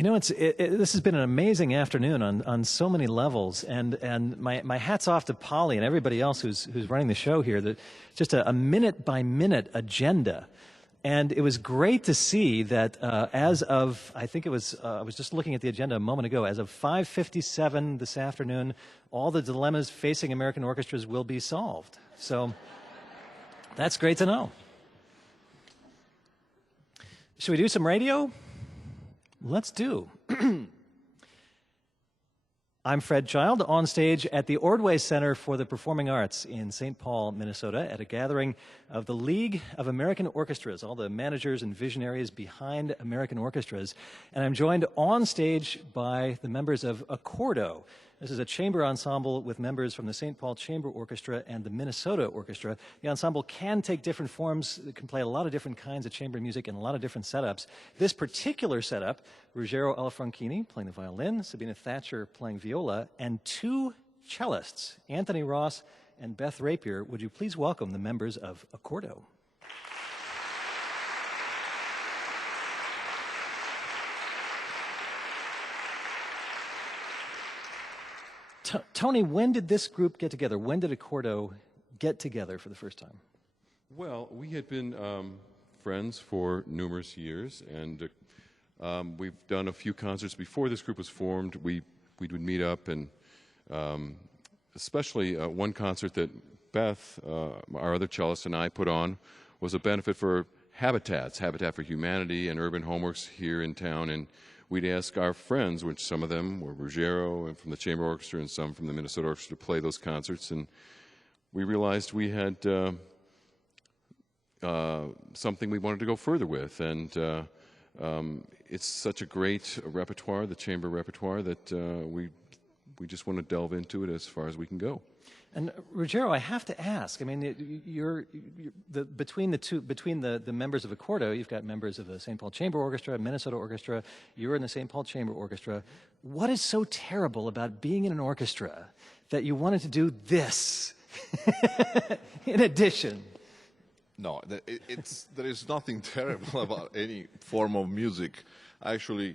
You know, this has been an amazing afternoon on so many levels, and my hat's off to Polly and everybody else who's running the show here. That just a minute by minute agenda, and it was great to see that as of I think it was I was just looking at the agenda a moment ago. As of 5:57 this afternoon, all the dilemmas facing American orchestras will be solved. So that's great to know. Should we do some radio? Let's do. I'm Fred Child, on stage at the Ordway Center for the Performing Arts in St. Paul, Minnesota, at a gathering of the League of American Orchestras, all the managers and visionaries behind American orchestras. And I'm joined on stage by the members of Accordo. This is a chamber ensemble with members from the St. Paul Chamber Orchestra and the Minnesota Orchestra. The ensemble can take different forms. It can play a lot of different kinds of chamber music and a lot of different setups. This particular setup, Ruggero Elefranchini playing the violin, Sabina Thatcher playing viola, and two cellists, Anthony Ross and Beth Rapier. Would you please welcome the members of Accordo? Tony, when did this group get together? When did Accordo get together for the first time? Well, we had been friends for numerous years, and we've done a few concerts before this group was formed. We would meet up, and especially one concert that Beth, our other cellist, and I put on was a benefit for Habitat for Humanity and Urban Homeworks here in town, and we'd ask our friends, which some of them were Ruggero and from the Chamber Orchestra and some from the Minnesota Orchestra, to play those concerts. And we realized we had something we wanted to go further with. And it's such a great repertoire, the chamber repertoire, that we just want to delve into it as far as we can go. And Ruggero, I have to ask. I mean, between the members of Accordo, you've got members of the St. Paul Chamber Orchestra, Minnesota Orchestra. You're in the St. Paul Chamber Orchestra. What is so terrible about being in an orchestra that you wanted to do this in addition? No, there is nothing terrible about any form of music. I actually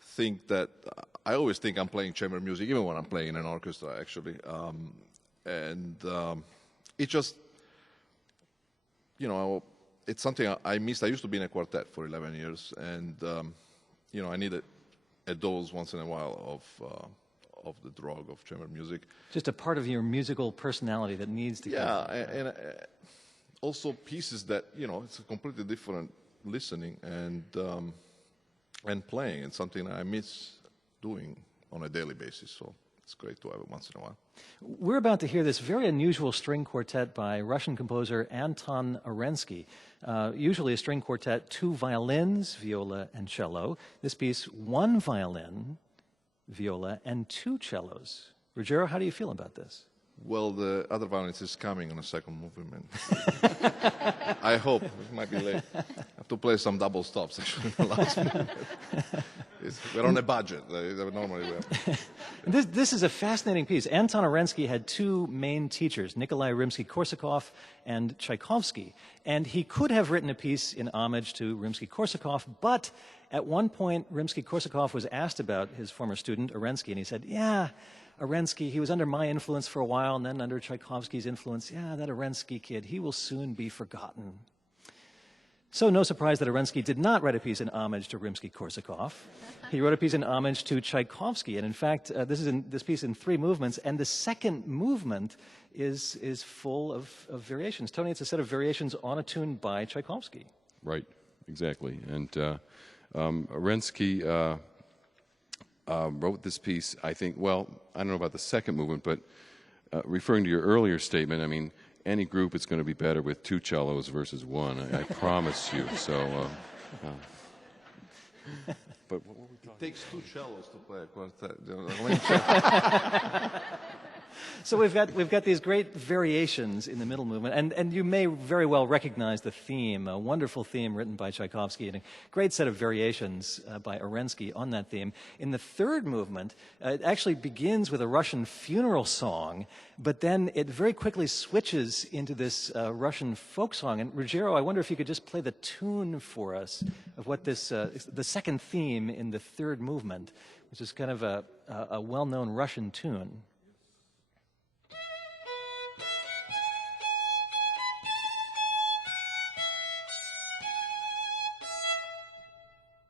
think that I always think I'm playing chamber music, even when I'm playing in an orchestra, actually. It just, you know, it's something I missed. I used to be in a quartet for 11 years, and, you know, I needed a dose once in a while of the drug of chamber music. Just a part of your musical personality that needs to go. And also pieces that, you know, it's a completely different listening and playing. It's something I miss doing on a daily basis, so it's great to have it once in a while. We're about to hear this very unusual string quartet by Russian composer Anton Arensky. Usually a string quartet, two violins, viola and cello. This piece, one violin, viola, and two cellos. Ruggero, how do you feel about this? Well, the other violinist is coming on a second movement. I hope. It might be late. I have to play some double stops, actually, in the last movement. We're on a budget. Normally we have. This is a fascinating piece. Anton Arensky had two main teachers, Nikolai Rimsky-Korsakov and Tchaikovsky. And he could have written a piece in homage to Rimsky-Korsakov, but at one point, Rimsky-Korsakov was asked about his former student, Arensky, and he said, yeah, Arensky, he was under my influence for a while, and then under Tchaikovsky's influence. Yeah, that Arensky kid, he will soon be forgotten. So no surprise that Arensky did not write a piece in homage to Rimsky-Korsakov. He wrote a piece in homage to Tchaikovsky, and in fact, this piece in three movements, and the second movement is full of variations. Tony, it's a set of variations on a tune by Tchaikovsky. Right, exactly. And Arensky wrote this piece, I think, well, I don't know about the second movement, but referring to your earlier statement, I mean, any group is going to be better with two cellos versus one. I promise you. So, but what were we talking? It takes two cellos to play a quartet. So we've got these great variations in the middle movement, and you may very well recognize the theme, a wonderful theme written by Tchaikovsky, and a great set of variations by Arensky on that theme. In the third movement, it actually begins with a Russian funeral song, but then it very quickly switches into this Russian folk song. And Ruggiero, I wonder if you could just play the tune for us of what this, the second theme in the third movement, which is kind of a well-known Russian tune.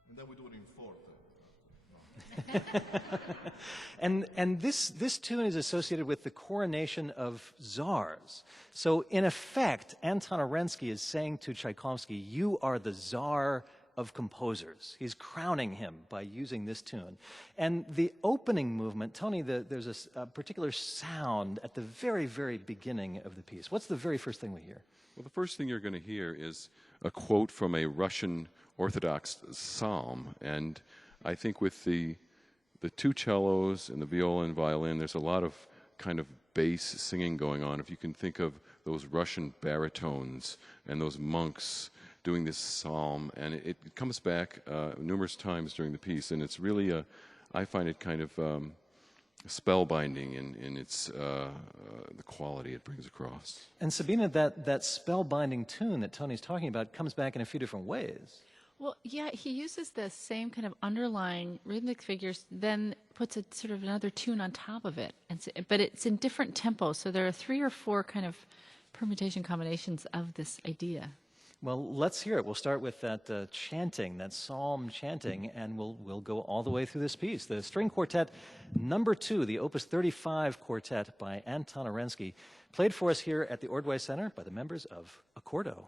And then we do it in fourth. And this tune is associated with the coronation of czars. So in effect, Anton Arensky is saying to Tchaikovsky, you are the czar of composers. He's crowning him by using this tune. And the opening movement, Tony, there's a particular sound at the very, very beginning of the piece. What's the very first thing we hear? Well, the first thing you're going to hear is a quote from a Russian Orthodox psalm, and I think with the two cellos and the viola and violin, there's a lot of kind of bass singing going on. If you can think of those Russian baritones and those monks doing this psalm, and it comes back numerous times during the piece, and it's really I find it kind of spellbinding in its the quality it brings across. And Sabina, that spellbinding tune that Tony's talking about comes back in a few different ways. Well, yeah, he uses the same kind of underlying rhythmic figures, then puts a sort of another tune on top of it, but it's in different tempos. So there are 3 or 4 kind of permutation combinations of this idea. Well, let's hear it. We'll start with that chanting, that psalm chanting, and we'll go all the way through this piece. The String Quartet number 2, the Opus 35 Quartet by Anton Arensky, played for us here at the Ordway Center by the members of Accordo.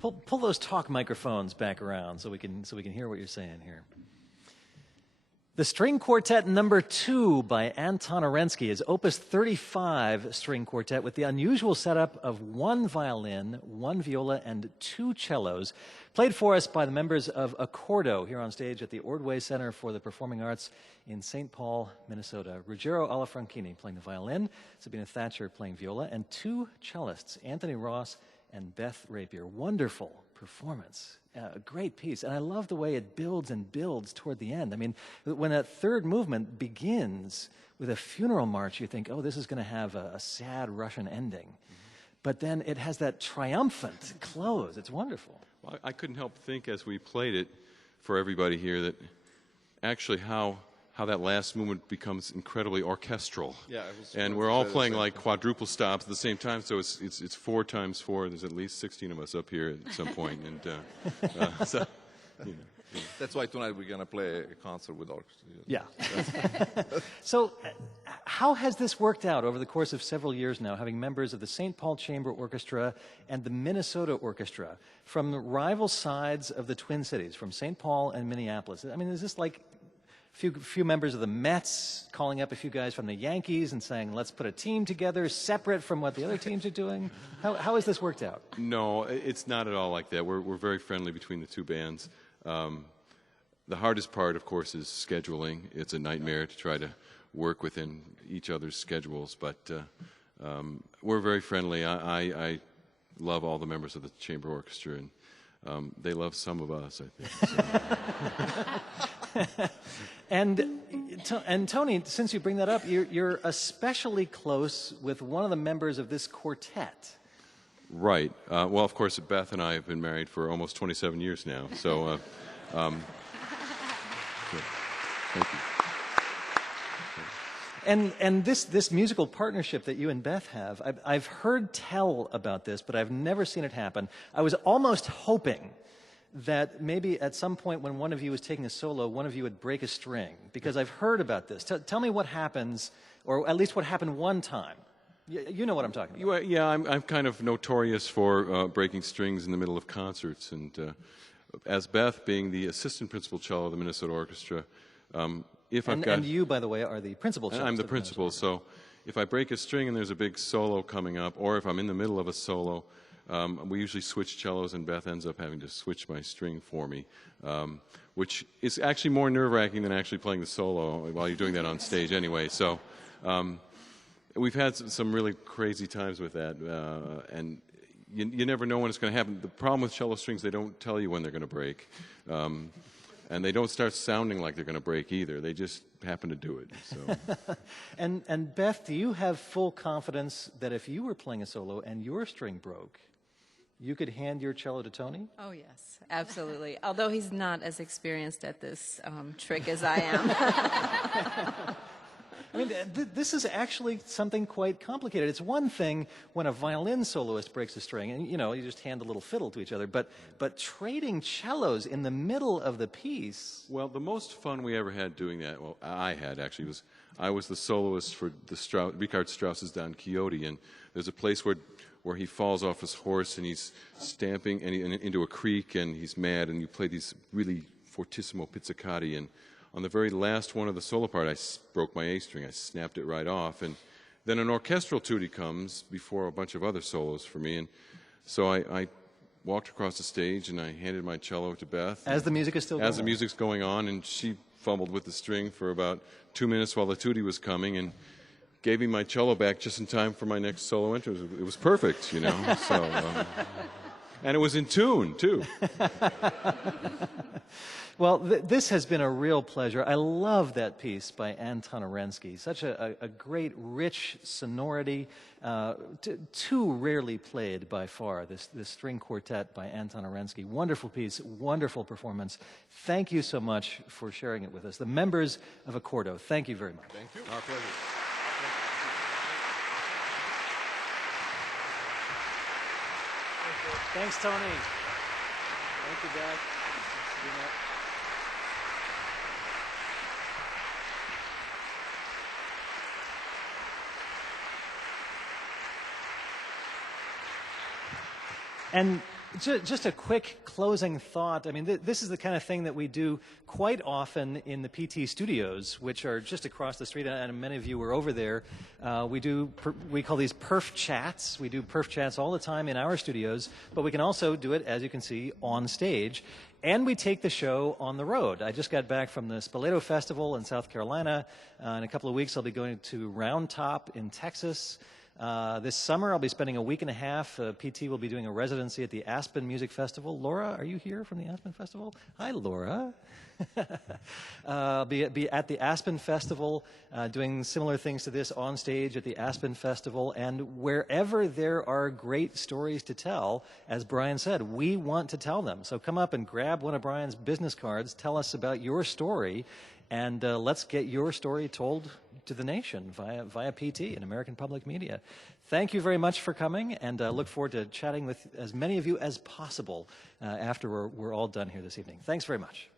Pull those talk microphones back around so we can hear what you're saying here. The String Quartet number 2 by Anton Orensky is Opus 35 string quartet with the unusual setup of 1 violin, 1 viola, and 2 cellos, played for us by the members of Accordo here on stage at the Ordway Center for the Performing Arts in St. Paul, Minnesota. Ruggiero Alafranchini playing the violin, Sabina Thatcher playing viola, and 2 cellists, Anthony Ross and Beth Rapier. Wonderful performance. A great piece. And I love the way it builds and builds toward the end. I mean, when that third movement begins with a funeral march, you think, oh, this is going to have a sad Russian ending. Mm-hmm. But then it has that triumphant close. It's wonderful. Well, I couldn't help think as we played it for everybody here that actually how that last movement becomes incredibly orchestral. Yeah, and we're all playing like quadruple stops at the same time, so it's 4 times 4. There's at least 16 of us up here at some point, and so you know. That's why tonight we're going to play a concert with orchestra. Yeah. So how has this worked out over the course of several years now, having members of the St. Paul Chamber Orchestra and the Minnesota Orchestra from the rival sides of the Twin Cities, from St. Paul and Minneapolis? I mean, is this like few members of the Mets calling up a few guys from the Yankees and saying, let's put a team together separate from what the other teams are doing? How has this worked out? No, it's not at all like that. We're very friendly between the two bands. The hardest part, of course, is scheduling. It's a nightmare to try to work within each other's schedules, but we're very friendly. I love all the members of the Chamber Orchestra, and they love some of us, I think. So. And Tony, since you bring that up, you're especially close with one of the members of this quartet. Right. Well, of course, Beth and I have been married for almost 27 years now. So, thank you. And this musical partnership that you and Beth have, I've heard tell about this, but I've never seen it happen. I was almost hoping that maybe at some point when one of you was taking a solo, one of you would break a string, because I've heard about this. Tell me what happens, or at least what happened one time. You know what I'm talking about. Yeah, I'm kind of notorious for breaking strings in the middle of concerts, and as Beth being the assistant principal cello of the Minnesota Orchestra, and you, by the way, are the principal cellist. I'm the principal, so if I break a string and there's a big solo coming up, or if I'm in the middle of a solo, we usually switch cellos, and Beth ends up having to switch my string for me, which is actually more nerve-wracking than actually playing the solo while you're doing that on stage anyway. So we've had some really crazy times with that, and you never know when it's going to happen. The problem with cello strings, they don't tell you when they're going to break. And they don't start sounding like they're going to break either. They just happen to do it. So. And Beth, do you have full confidence that if you were playing a solo and your string broke, you could hand your cello to Tony? Oh, yes, absolutely. Although he's not as experienced at this trick as I am. I mean, this is actually something quite complicated. It's one thing when a violin soloist breaks a string, and, you just hand a little fiddle to each other, but trading cellos in the middle of the piece... Well, the most fun we ever had doing that, well, I had actually, was I was the soloist for the Richard Strauss's Don Quixote, and there's a place where he falls off his horse and he's stamping into a creek, and he's mad, and you play these really fortissimo pizzicati, and on the very last one of the solo part, I broke my A string. I snapped it right off. And then an orchestral tutti comes before a bunch of other solos for me. And so I walked across the stage, and I handed my cello to Beth. As the music is still going on. As the music's going on, and she fumbled with the string for about 2 minutes while the tutti was coming, and gave me my cello back just in time for my next solo entry. It was perfect, So, and it was in tune, too. Well, this has been a real pleasure. I love that piece by Anton Orensky. Such a great, rich sonority, too rarely played by far, this string quartet by Anton Orensky. Wonderful piece, wonderful performance. Thank you so much for sharing it with us. The members of Accordo, thank you very much. Thank you. Our pleasure. Thanks, Tony. Thank you, Beth. And Just a quick closing thought. I mean, this is the kind of thing that we do quite often in the PT studios, which are just across the street, and many of you were over there. We call these perf chats. We do perf chats all the time in our studios, but we can also do it, as you can see, on stage. And we take the show on the road. I just got back from the Spoleto Festival in South Carolina. In a couple of weeks, I'll be going to Round Top in Texas. This summer, I'll be spending a week and a half. PT will be doing a residency at the Aspen Music Festival. Laura, are you here from the Aspen Festival? Hi, Laura. I'll be at the Aspen Festival doing similar things to this on stage at the Aspen Festival. And wherever there are great stories to tell, as Brian said, we want to tell them. So come up and grab one of Brian's business cards. Tell us about your story. And let's get your story told to the nation via PT and American Public Media. Thank you very much for coming, and look forward to chatting with as many of you as possible after we're all done here this evening. Thanks very much.